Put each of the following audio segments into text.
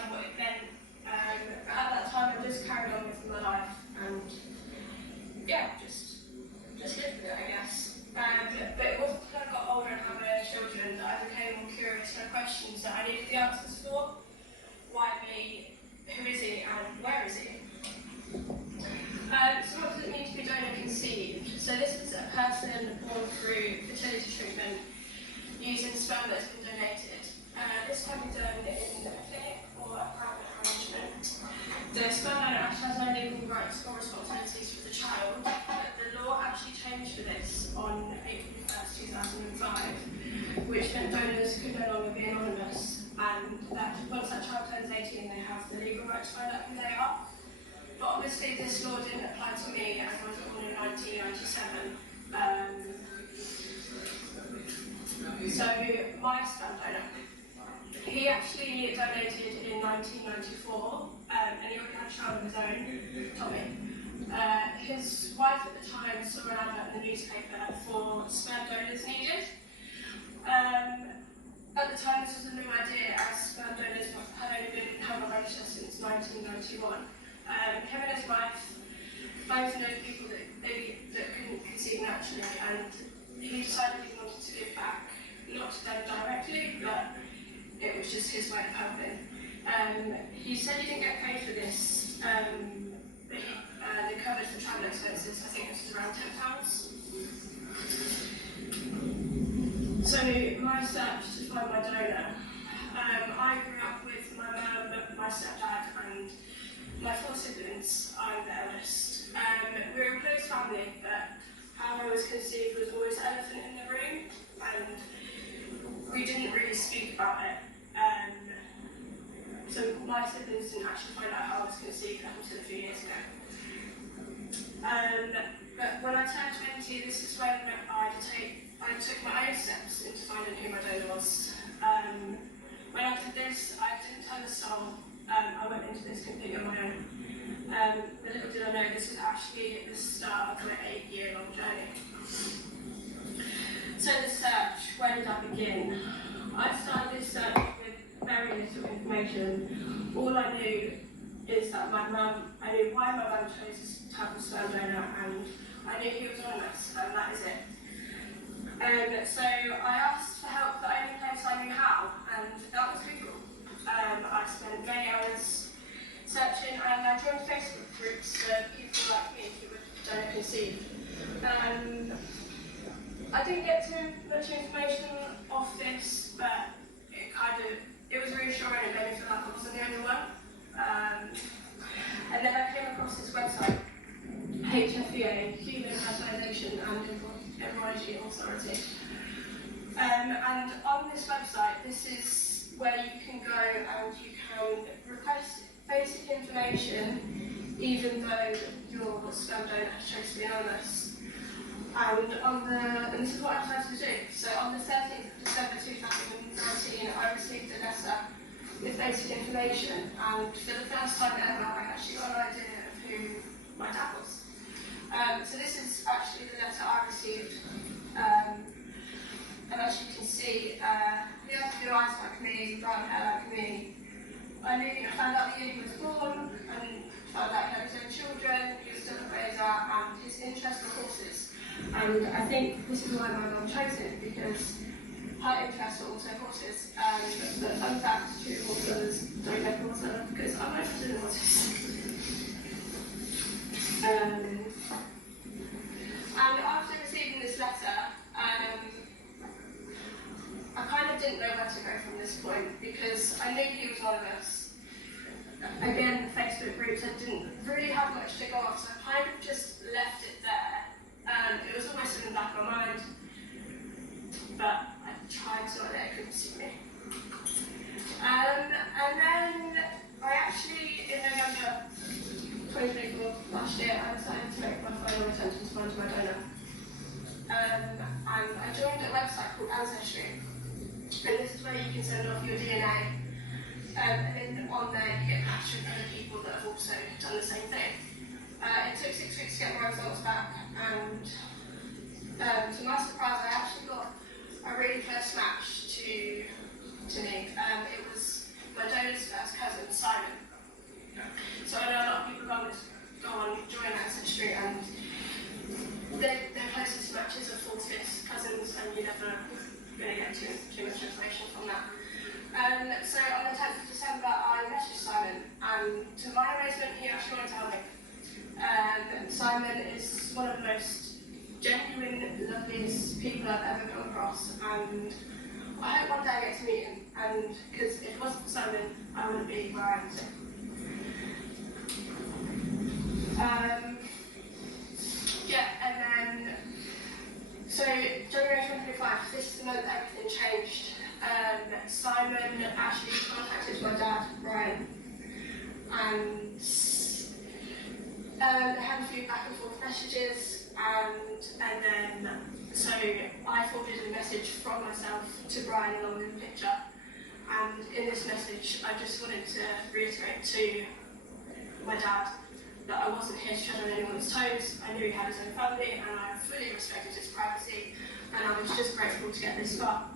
understand what it meant. But at that time, I just carried on with my life and yeah, just lived with it, I guess. But it wasn't until I got older and had my own children that I became more curious and had questions that I needed the answers for. Why me? Who is he? And where is he? So what does it mean to be donor conceived? So this is a person born through fertility treatment using sperm that has been donated. This can be done in a clinic or a private arrangement. The sperm donor actually has no legal rights or responsibilities for the child, but the law actually changed for this on April 1st, 2005, which meant donors could no longer be anonymous, and that once that child turns 18, they have the legal right to find out who they are. But obviously this law didn't apply to me as I was born in 1997. So my sperm donor, he actually donated in 1994, and he already had a child of his own, Tommy. His wife at the time saw an advert in the newspaper for sperm donors needed. At the time, this was a new idea, as sperm donors had only been held on register since 1991. Him and his wife both know people that couldn't conceive naturally, and he decided he wanted to give back, not to them directly, but it was just his way of helping. He said he didn't get paid for this, but they covered the travel expenses. I think it was around £10. So my search to find my donor. I grew up with my mum, my stepdad, and my 4 siblings. I'm the eldest. We were a close family, but how I was conceived was always an elephant in the room, and we didn't really speak about it. So my siblings didn't actually find out how I was conceived up until a few years ago. But when I turned 20, this is when I took my own steps into finding who my donor was. When I did this, I didn't tell a soul. I went into this completely on my own. But little did I know, this was actually the start of my 8-year-long journey. So the search, where did I begin? I started this search with very little information. All I knew is that I knew why my mum chose to have a sperm donor, and I knew he was anonymous, and that is it. So I asked for help the only place I knew how, and that was Google. I spent many hours searching, and I joined Facebook groups for people like me who were donor conceived. I didn't get too much information off this, but it was reassuring and made me feel like I wasn't the only one. And then I came across this website, HFEA, Human Fertilisation and Embryology Authority. And on this website, this is where you can go and you can request basic information, even though your sperm donor has chosen to be anonymous. And this is what I tried to do. So on the 13th of December 2019, I received a letter with basic information, and for the first time ever, I actually got an idea of who my dad was. So this is actually the letter I received, and as you can see, he had blue eyes like me, brown hair like me. I found out the year he was born, and found out he had his own children, he was still a raiser, and his interest in horses. And I think this is why my mum chose it, because her interests were also horses. But fun fact, true horses don't make water, because I'm not interested in horses. And after receiving this letter, I kind of didn't know where to go from this point, because I knew he was one of us. Again, the Facebook groups, I didn't really have much to go off, so I kind of just left it there. It was always in the back of my mind, but I tried to not let it consume me. And then I actually, in November 2024, last year, I decided to make my final attempt to find my donor. And I joined a website called Ancestry, and this is where you can send off your DNA, and then on there you get matched with other people that have also done the same thing. It took 6 weeks to get my results back, and to my surprise, I actually got a really close match to me. It was my donor's dad's cousin, Simon. So I know a lot of people go on join Ancestry, and their closest matches are 4th cousins, and you're never going to get too much information from that. So on the 10th of December, I messaged Simon, and to my amazement, he actually wanted to tell me. Simon is one of the most genuine, loveliest people I've ever come across, and I hope one day I get to meet him, and because if it wasn't for Simon, I wouldn't be where I am today. And then, so January 2025, this is the month everything changed. Simon actually contacted my dad, Brian, and they had a few back and forth messages, and then so I forwarded a message from myself to Brian along with a picture, and in this message I just wanted to reiterate to my dad that I wasn't here to tread on anyone's toes. I knew he had his own family, and I fully respected his privacy, and I was just grateful to get this far.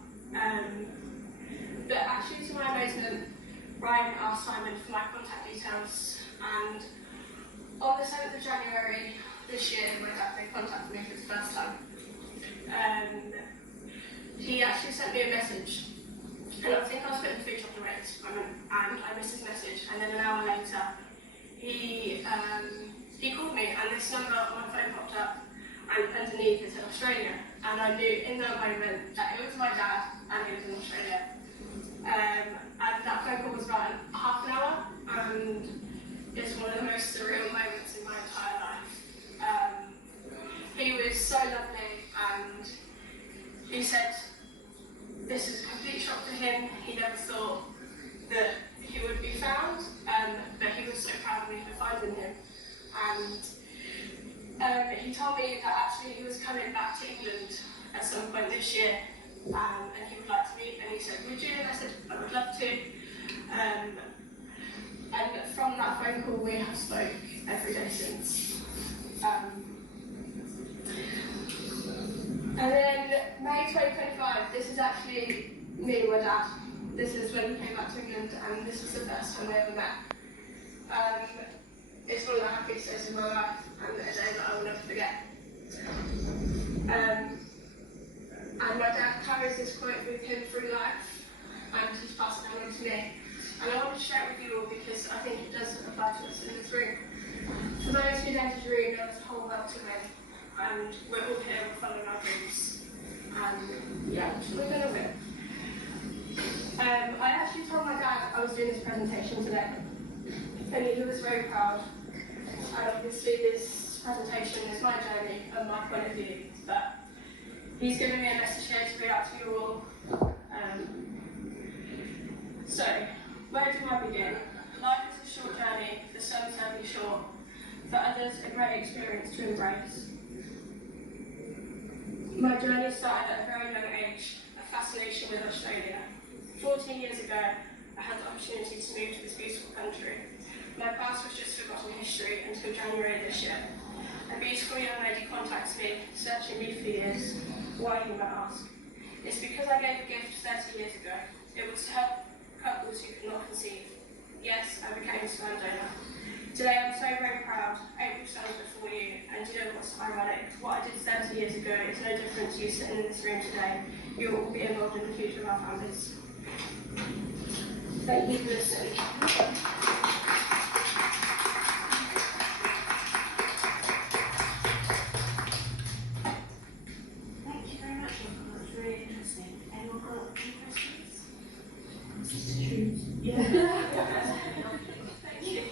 But actually, to my amazement, Brian asked Simon for my contact details, and on the 7th of January this year, my dad made contact with me for the first time. He actually sent me a message, and I think I was putting food on the rates, and I missed his message, and then an hour later, he called me, and this number on my phone popped up, and underneath it said Australia, and I knew in that moment that it was my dad, and he was in Australia. And that phone call was about half an hour, and it's one of the most surreal moments in my entire life. He was so lovely, and he said this is a complete shock to him. He never thought that he would be found, but he was so proud of me for finding him. And he told me that actually he was coming back to England at some point this year, and he would like to meet, and he said, would you? And I said, I would love to. And from that phone call, we have spoke every day since. And then May 2025, this is actually me and my dad. This is when he came back to England, and this was the first time we ever met. It's one of the happiest days of my life, and a day that I will never forget. And my dad carries this quote with him through life, and he's passed it on to me. And I want to share it with you all because I think it does apply to us in this room. For those who entered the room, there was a whole world to win, and we're all here, we're following our dreams. And yeah, we're going to win. I actually told my dad I was doing this presentation today, and he was very proud. And obviously this presentation is my journey and my point of view, but he's given me a message here to read out to you all. So, where do I begin? Life is a short journey, for some sadly short, for others a great experience to embrace. My journey started at a very young age, a fascination with Australia. 14 years ago, I had the opportunity to move to this beautiful country. My past was just forgotten history until January this year. A beautiful young lady contacts me, searching me for years. Why, you might ask? It's because I gave a gift 30 years ago. It was to help couples who could not conceive. Yes, I became a sperm donor. Today I'm so very proud. April stands before you, and you know what's ironic? What I did 30 years ago is no different to you sitting in this room today. You will all be involved in the future of our families. Thank you for listening. Thank you very much, Michael. That was really interesting. Anyone got any questions? Yeah. Thank you.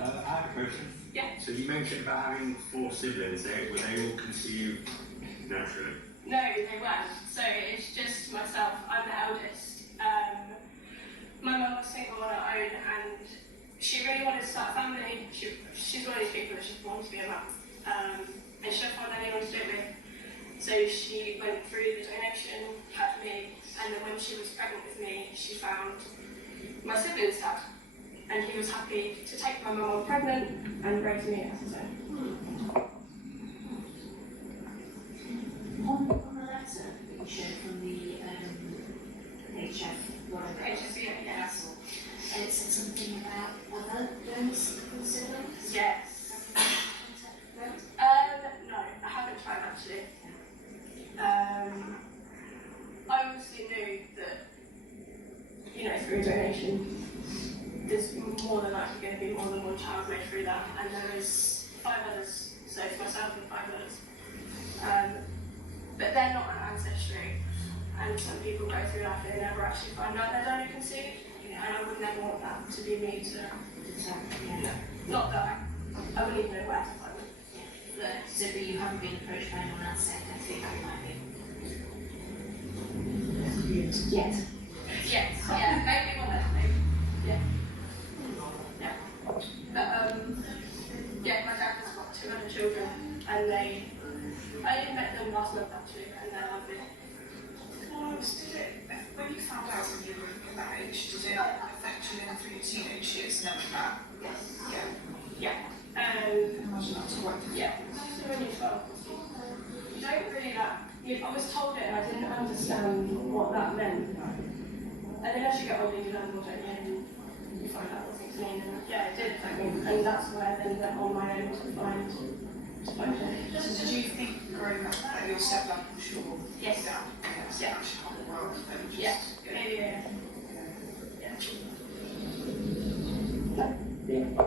I have a question. Yeah. So you mentioned about having 4 siblings. Were they all conceived naturally? No, they weren't. So it's just myself. I'm the eldest. My mum was single on her own, and she really wanted to start a family. She's one of these people that just wants to be a mum, and she didn't find anyone to do it with. So she went through the donation, had me, and then when she was pregnant with me, she found my sibling's dad, and he was happy to take my mum on pregnant and raise me as his own. On the letter that you showed from the HF, whatever, HSBA, yeah. and it husbands siblings? Yes. No? No, I haven't tried actually. I obviously knew that, you know, through donation, there's more than likely going to be more than one child made through that, and there is 5 others, so it's myself and 5 others. But they're not an ancestry, and some people go through life and they never actually find out they're donor conceived, and I would never want that to be me to, not that I wouldn't even know where to find them. So that you haven't been approached by anyone else saying I think I might be? Yet. Yes, yeah, maybe one day, maybe. Yeah. Yeah. But, yeah, my dad has got 2 other children, and I only met them last month actually, and they're lovely. When you found out when you were that age, did it affect you then through your teenage years, knowing that? Yes. Yeah. Yeah. I imagine that's quite difficult. Yeah. So when you're 12, you don't really I was told it and I didn't understand what that meant. And then as you get older, you learn more, don't you? And you find out what things mean. And yeah, it did affect me. And that's why I then went on my own to find it. So did you think growing up that your stepdad was your Yes. dad? Yes. Yeah. Actually, whole world. That was Yeah. just, Yeah. Yeah. Yeah.